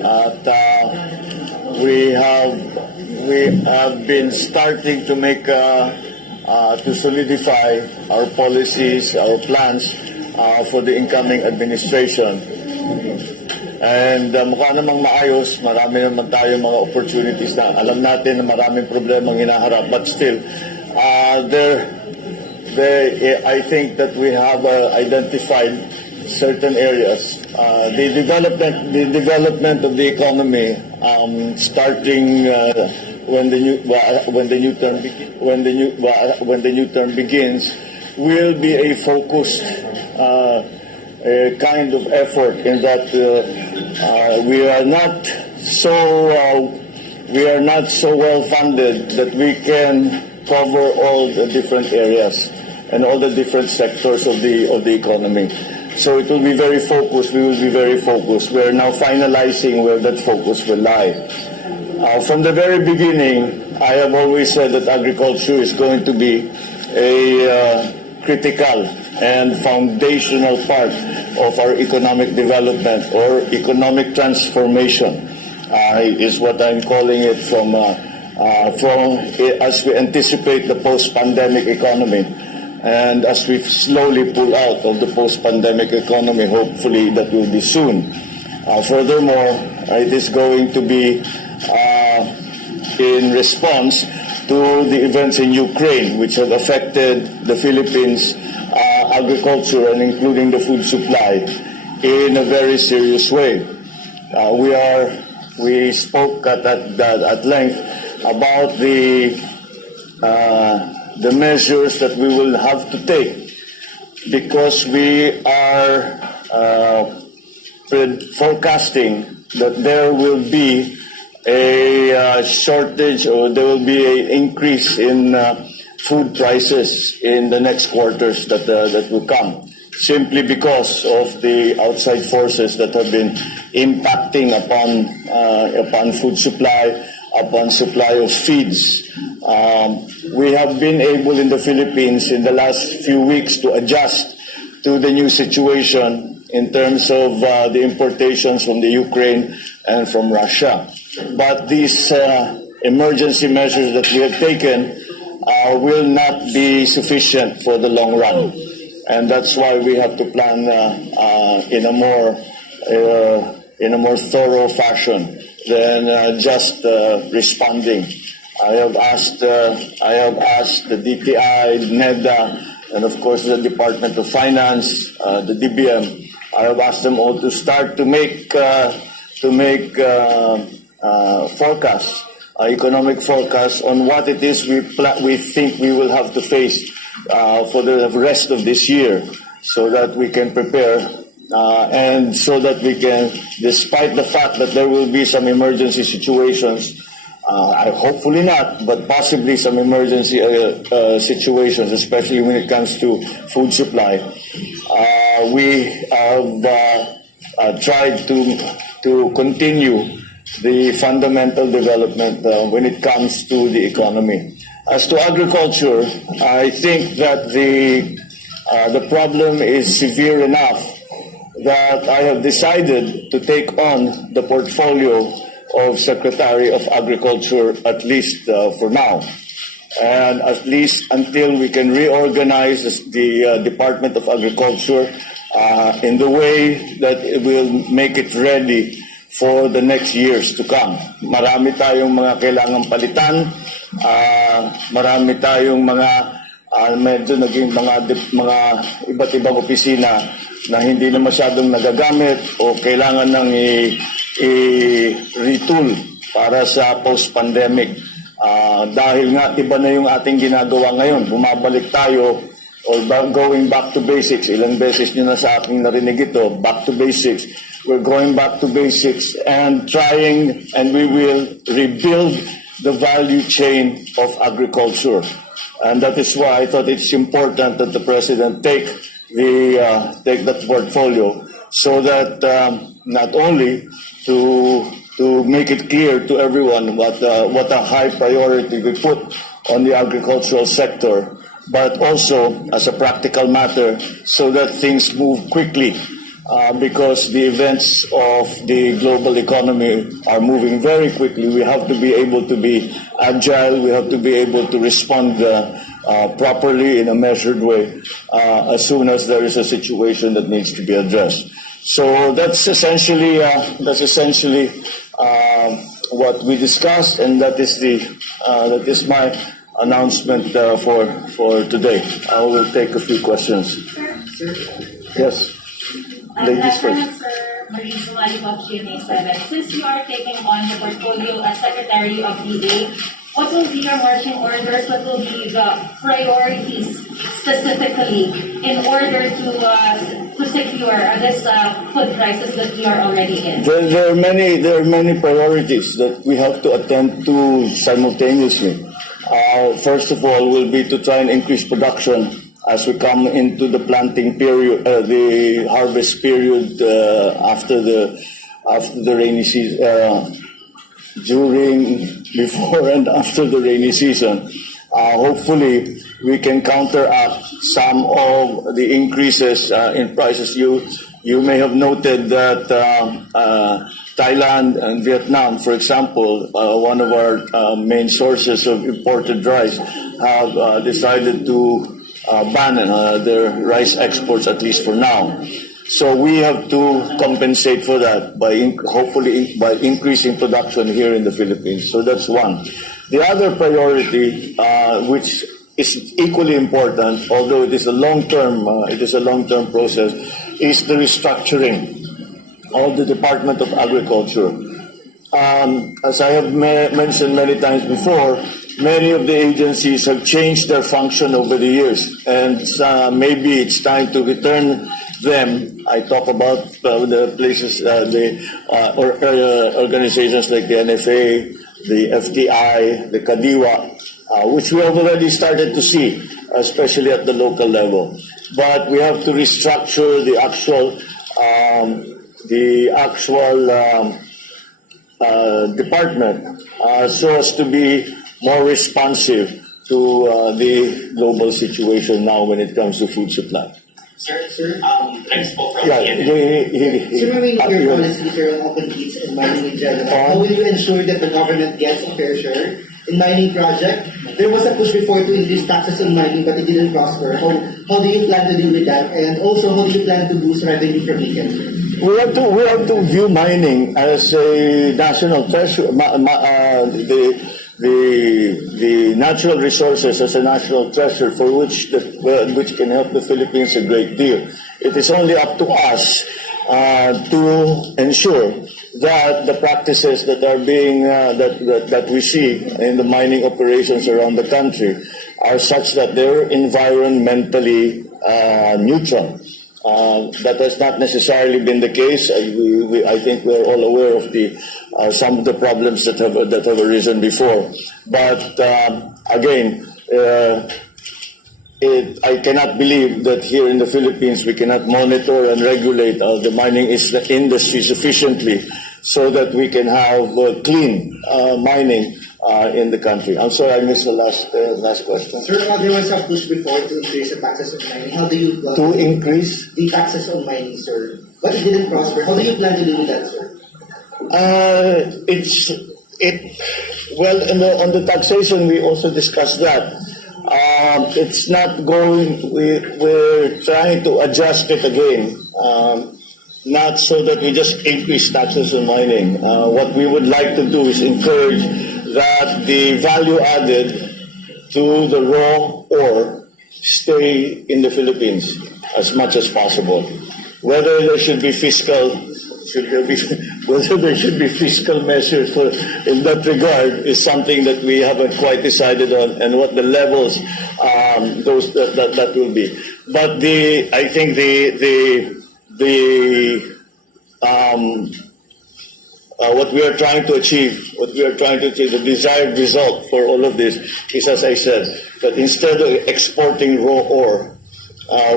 At we have been starting to make to solidify our policies, our plans for the incoming administration. And mukha namang maayos, marami naman tayo mga opportunities na alam natin na maraming problemang hinaharap, but still I think that we have identified certain areas. The development of the economy, starting when the new term begins, will be a focused kind of effort. In that we are not so well funded that we can cover all the different areas and all the different sectors of the economy. So it will be very focused. We will be very focused. We are now finalizing where that focus will lie. From the very beginning, I have always said that agriculture is going to be a critical and foundational part of our economic development or economic transformation, is what I'm calling it from as we anticipate the post-pandemic economy. And as we slowly pull out of the post-pandemic economy, hopefully that will be soon. Furthermore, it is going to be in response to the events in Ukraine, which have affected the Philippines' agriculture and including the food supply in a very serious way. We spoke at length about the measures that we will have to take, because we are forecasting that there will be a shortage, or there will be an increase in food prices in the next quarters that will come, simply because of the outside forces that have been impacting upon food supply, upon supply of feeds. We have been able in the Philippines in the last few weeks to adjust to the new situation in terms of the importations from the Ukraine and from Russia. But these emergency measures that we have taken will not be sufficient for the long run. And that's why we have to plan in a more thorough fashion than just responding. I have asked the DTI, NEDA, and of course the Department of Finance, the DBM. I have asked them all to start to make forecasts, economic forecasts on what it is we think we will have to face for the rest of this year, so that we can prepare and so that we can, despite the fact that there will be some emergency situations, hopefully not, but possibly some emergency situations, especially when it comes to food supply. We have tried to continue the fundamental development when it comes to the economy. As to agriculture, I think that the problem is severe enough that I have decided to take on the portfolio of Secretary of Agriculture, at least for now, and at least until we can reorganize the Department of Agriculture in the way that it will make it ready for the next years to come. Marami tayong mga kailangang palitan, marami tayong mga medyo naging mga iba't ibang opisina na hindi na masyadong nagagamit o kailangan nang i-retool para sa post-pandemic. Dahil nga iba na yung ating ginagawa ngayon, bumabalik tayo or going back to basics. Ilang beses nyo na sa aking narinig ito, back to basics. We're going back to basics and trying, and we will rebuild the value chain of agriculture. And that is why I thought it's important that the President take that portfolio, so that not only to make it clear to everyone what a high priority we put on the agricultural sector, but also as a practical matter, so that things move quickly because the events of the global economy are moving very quickly. We have to be able to be agile. We have to be able to respond properly in a measured way as soon as there is a situation that needs to be addressed. So that's essentially what we discussed, and that is my announcement for today. I will take a few questions. Sir? Yes. Ladies first. Since you are taking on the portfolio as Secretary of DA, what will be your marching orders? What will be the priorities specifically in order to secure this food crisis that we are already in? There are many priorities that we have to attend to simultaneously. First of all, will be to try and increase production as we come into the planting period, the harvest period after the rainy season, before and after the rainy season. Hopefully, we can counteract some of the increases in prices. You may have noted that Thailand and Vietnam, for example, one of our main sources of imported rice, have decided to ban their rice exports, at least for now. So we have to compensate for that hopefully by increasing production here in the Philippines. So that's one. The other priority, which is equally important, although it is a long-term process, is the restructuring of the Department of Agriculture. As I have mentioned many times before, many of the agencies have changed their function over the years, and maybe it's time to return them. I talk about the places, organizations like the NFA, the FTI, the Kadiwa, which we have already started to see, especially at the local level. But we have to restructure the actual department so as to be more responsive to the global situation now when it comes to food supply. Sir, let's go from Sir, may we know your policy, sir, on open pits and mining in general? How will you ensure that the government gets a fair share in mining project? There was a push before to increase taxes on mining, but it didn't prosper. How do you plan to deal with that? And also, how do you plan to boost revenue from weekends? We have to view mining as a national treasure. The natural resources as a national treasure for which can help the Philippines a great deal. It is only up to us to ensure that the practices that are being that we see in the mining operations around the country are such that they're environmentally neutral. That has not necessarily been the case. I think we're all aware of some of the problems that have arisen before. But again, I cannot believe that here in the Philippines we cannot monitor and regulate the mining industry sufficiently so that we can have clean mining in the country. I'm sorry, I missed the last question. Sir, there was a push before to increase the taxes on mining. How do you plan to increase the taxes on mining, sir? But it didn't prosper. How do you plan to deal with that, sir? On the taxation, we also discussed that. It's not going. We're trying to adjust it again. Not so that we just increase taxes on mining. What we would like to do is encourage that the value added to the raw ore stay in the Philippines as much as possible. Whether there should be fiscal measures in that regard is something that we haven't quite decided on, and what the levels that will be. But I think what we are trying to achieve, the desired result for all of this is, as I said, that instead of exporting raw ore,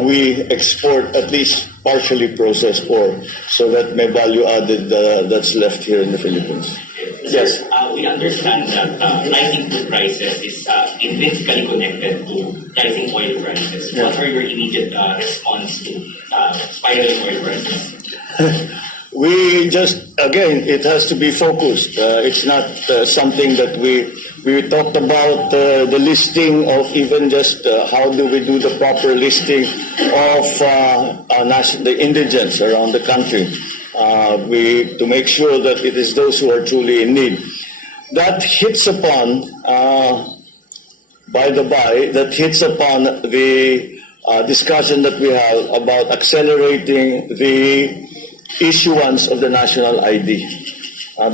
we export at least partially processed ore, so that may value added that's left here in the Philippines. Yes. We understand that rising food prices is intrinsically connected to rising oil prices. Yeah. What are your immediate response to spiraling oil prices? we just, again, it has to be focused. It's not something that we talked about the listing of even just how do we do the proper listing of the indigents around the country. To make sure that it is those who are truly in need. That hits upon, by the by, that hits upon the discussion that we have about accelerating the issuance of the national ID.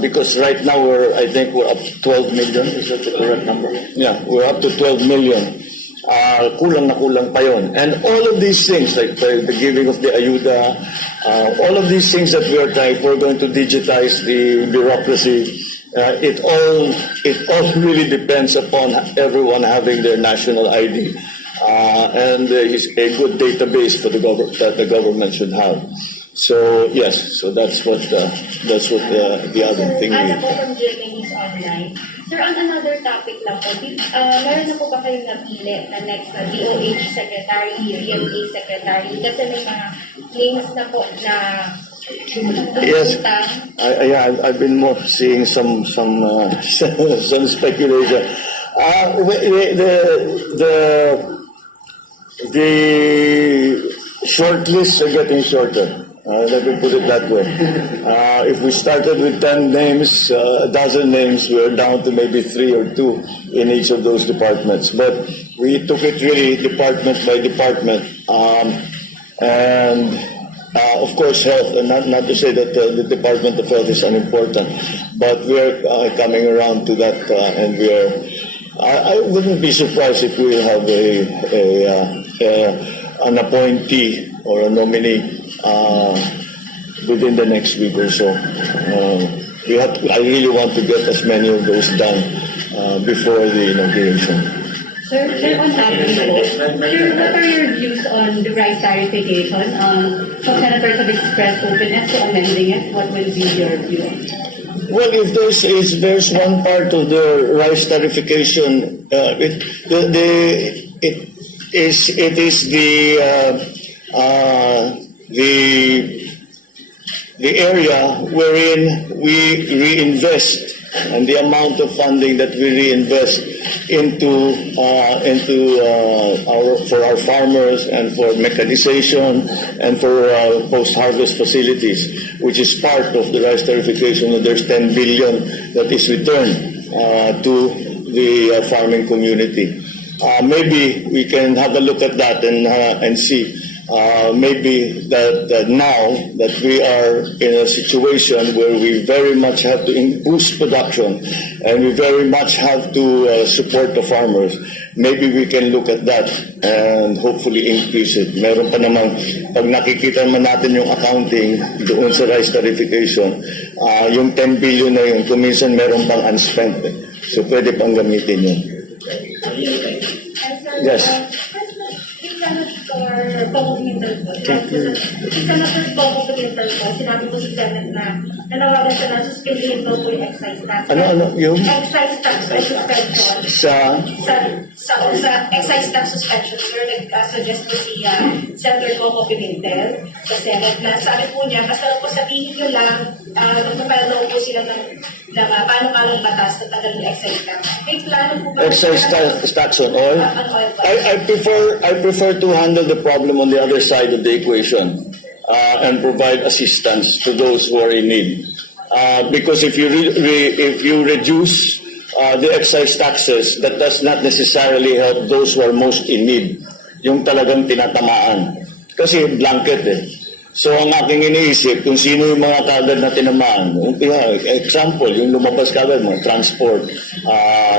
Because right now I think we're up 12 million. Is that the correct number? Yeah, we're up to 12 million. Kulang na kulang pa yun. And all of these things, like the giving of the ayuda, all of these things that we are trying, we're going to digitize the bureaucracy. It all really depends upon everyone having their national ID. And is a good database for that the government should have. So yes, so that's what the other thing Ana po from Germany's online. Sir, on another topic lang po, meron na po ba kayong napili na next na DOH Secretary, EMA Secretary? Kasi may mga names na po na yes, I've been more seeing some some speculation. The short lists are getting shorter. Let me put it that way. If we started with 10 names, a dozen names, we're down to maybe 3 or 2 in each of those departments. But we took it really department by department. And of course, health, and not to say that the Department of Health is unimportant, but we're coming around to that, and I wouldn't be surprised if we have an appointee or a nominee within the next week or so. I really want to get as many of those done before the inauguration. Sir, on average po, sir, what are your views on the rice tarification? Some senators have expressed openness to amending it. What will be your view? Well, if there's one part of the rice tarification, it is the area wherein we reinvest, and the amount of funding that we reinvest into for our farmers and for mechanization and for post-harvest facilities, which is part of the rice tarification. There's 10 billion that is returned to the farming community. Maybe we can have a look at that and see. Maybe that now that we are in a situation where we very much have to boost production and we very much have to support the farmers, maybe we can look at that and hopefully increase it. Meron pa namang, pag nakikita man natin yung accounting doon sa rice tarification, yung 10 billion na yun, kuminsan meron pang unspent. So pwede pang gamitin yun. Yes. Sinabi po sa Senate na nanawagan siya na suspendin daw po yung excise tax. Ano? Yung? Excise tax suspension. Sa excise tax suspension, sir, nag-suggest po si Senator Coco Pimentel sa Senate na sabi po niya, basta po sabihin nyo lang, magpapalaw po sila ng paano-paano batas na tagal yung excise tax. May plano po ba? Excise tax on oil? I prefer to handle the problem on the other side of the equation and provide assistance to those who are in need. Because if you reduce the excise taxes, that does not necessarily help those who are most in need. Yung talagang tinatamaan. Kasi blanket eh. So ang aking iniisip, kung sino yung mga kagad na tinamaan. Example, yung lumabas kagad mo, transport,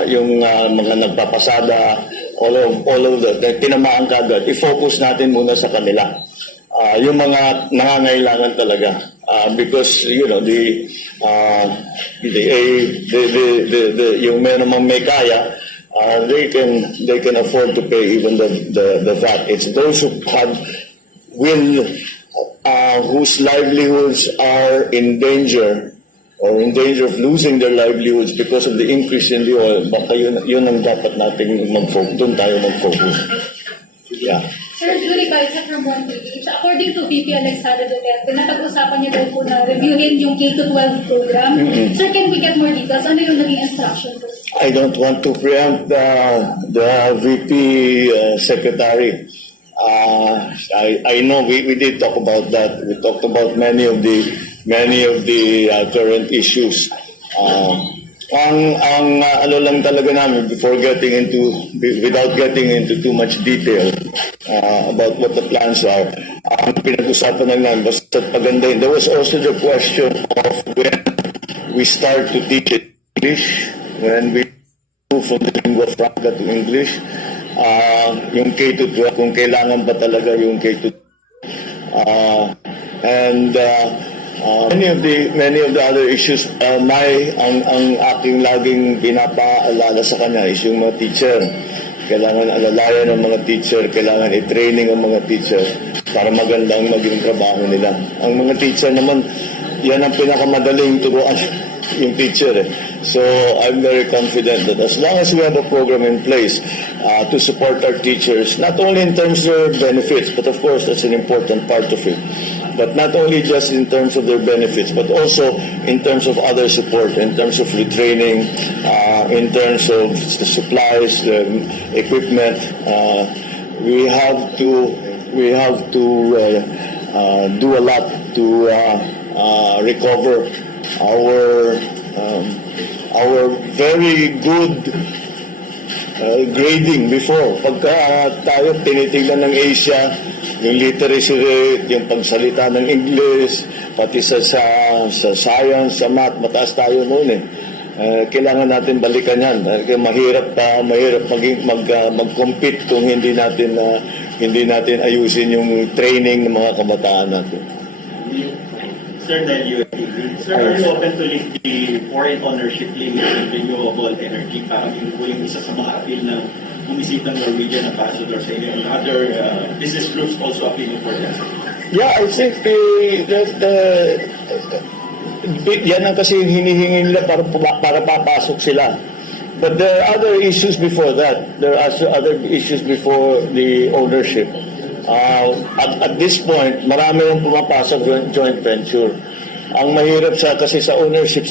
yung mga nagpapasada, all of that, tinamaan kagad. I-focus natin muna sa kanila. Yung mga nangangailangan talaga. Because, you know, yung minimum may kaya, they can afford to pay even the VAT. It's those who whose livelihoods are in danger or in danger of losing their livelihoods because of the increase in the oil. Baka yun ang dapat nating mag-focus. Doon tayo mag-focus. Yeah. Sir, Julie Balsa from 138. According to VP Alexandra Duterte, napag-usapan niya daw po na reviewin yung K-12 program. Sir, can we get more details? Ano yung naging instruction po? I don't want to preempt the VP secretary. I know we did talk about that. We talked about many of the current issues. Ang ano lang talaga namin without getting into too much detail about what the plans are. Ang pinag-usapan lang namin basta pagandahin. There was also the question of when we start to teach English, when we move from the lingua franca to English, yung K-12, kung kailangan ba talaga yung K-12. Many of the other issues, ang aking laging pinapaalala sa kanya is yung mga teacher. Kailangan alalayan ng mga teacher, kailangan i-training ang mga teacher para magandang maging trabaho nila. Ang mga teacher naman, yan ang pinakamadaling turuan yung teacher. So I'm very confident that as long as we have a program in place to support our teachers, not only in terms of benefits, but of course that's an important part of it. But not only just in terms of their benefits, but also in terms of other support, in terms of retraining, in terms of the supplies, the equipment. We have to do a lot to recover our very good grading before. Pagka tayo tinitingnan ng Asia, yung literacy rate, yung pagsalita ng English, pati sa science, sa math, mataas tayo noon kailangan natin balikan yan. Kaya mahirap mag-compete kung hindi natin ayusin yung training ng mga kabataan natin. Sir, are you open to lift the foreign ownership limit in renewable energy? Parang yun po yung isa sa mga appeal ng bumisitang Norwegian ambassador sa inyo, and other business groups also appealing for that. Yeah, I think yan ang kasi hinihingi nila para papasok sila. But there are other issues before that. There are other issues before the ownership. At this point, marami yung pumapasok yung joint venture. Ang mahirap kasi sa ownership,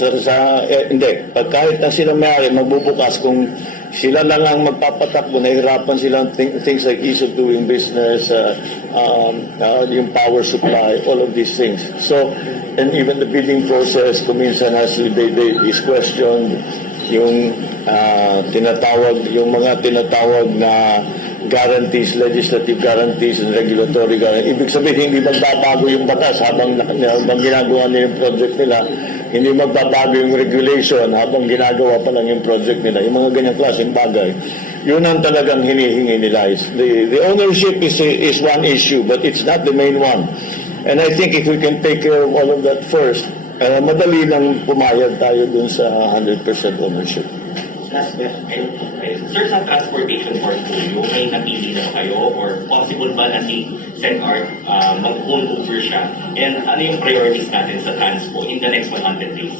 hindi. Kahit na sila may magbubukas, kung sila lang ang magpapatakbo, nahihirapan sila things like ease of doing business, yung power supply, all of these things. So, and even the bidding process, kuminsan is questioned, yung mga tinatawag na guarantees, legislative guarantees and regulatory guarantees. Ibig sabihin, hindi magbabago yung batas habang ginagawa nila yung project nila. Hindi magbabago yung regulation habang ginagawa pa lang yung project nila. Yung mga ganyang klaseng bagay. Yun ang talagang hinihingi nila. The ownership is one issue, but it's not the main one. And I think if we can take care of all of that first, madali nang pumayag tayo dun sa 100% ownership. Last question. Sir, sa transportation portfolio, may napili na kayo or possible ba na si SEC.yeheyy mag-hold over siya? And ano yung priorities natin sa transpo in the next 100 days?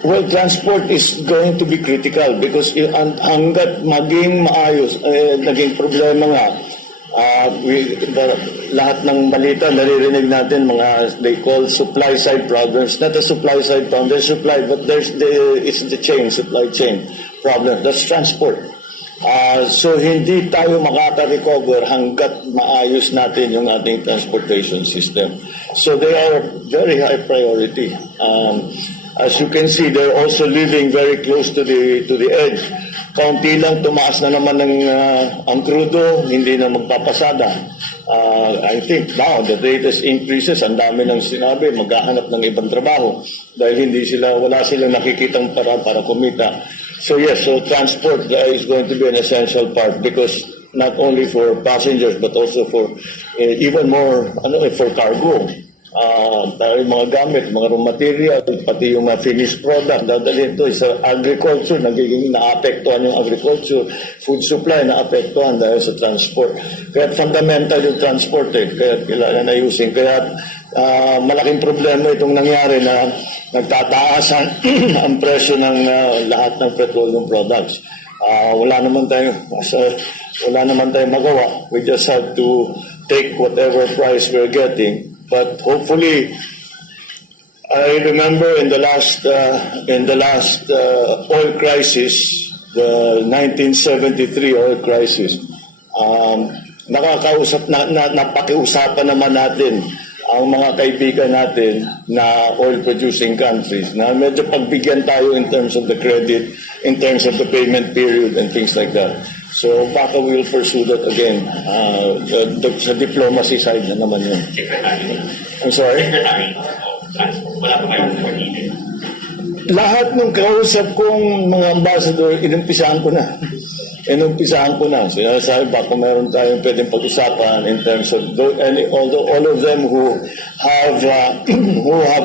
Well, transport is going to be critical because hanggat maging maayos, naging problema nga, lahat ng balita naririnig natin they call supply side problems. Not a supply side problem, there's supply, but it's the supply chain problem. That's transport. So hindi tayo makaka-recover hanggat maayos natin yung ating transportation system. So they are very high priority. As you can see, they're also living very close to the edge. Kaunti lang, tumaas na naman ang crudo, hindi na magpapasada. I think now, the latest increases, ang dami ng sinabi, maghahanap ng ibang trabaho dahil wala silang nakikitang para kumita. So yes, so transport is going to be an essential part because not only for passengers but also for even more for cargo. Yung mga gamit, mga raw material, pati yung mga finished product, dadalhin ito sa agriculture, nagiging naapektuhan yung agriculture, food supply naapektuhan dahil sa transport. Kaya fundamental yung transport kaya kailangan ayusin. Kaya malaking problema itong nangyari na nagtataasan ang presyo ng lahat ng petroleum products. Wala naman tayo, wala naman tayong magawa. We just have to take whatever price we're getting. But hopefully, I remember in the last oil crisis, the 1973 oil crisis, napakiusapan naman natin ang mga kaibigan natin na oil-producing countries na medyo pagbigyan tayo in terms of the credit, in terms of the payment period and things like that. So baka we'll pursue that again. Sa diplomacy side na naman yun. Secretary. I'm sorry? Secretary. Transport. Wala pa kayong coordinated. Lahat ng kausap kong mga ambassador, inumpisahan ko na. Sinasabi ba kung meron tayong pwedeng pag-usapan in terms of all of them who have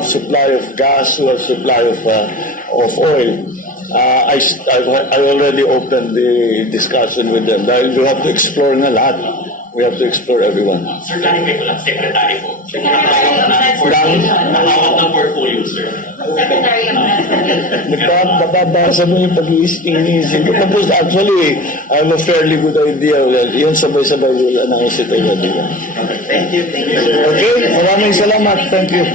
supply of gas, who have supply of oil. I already opened the discussion with them dahil we have to explore na lahat. We have to explore everyone. Sir, clarify ko lang, secretary po. Secretary of Transportation. Nakawag ng portfolio, sir. Secretary of Transportation. Bababasa mo yung pag-iisip ko. Tapos actually, I have a fairly good idea. Yun sabay-sabay will announce it already. Thank you. Okay, maraming salamat. Thank you.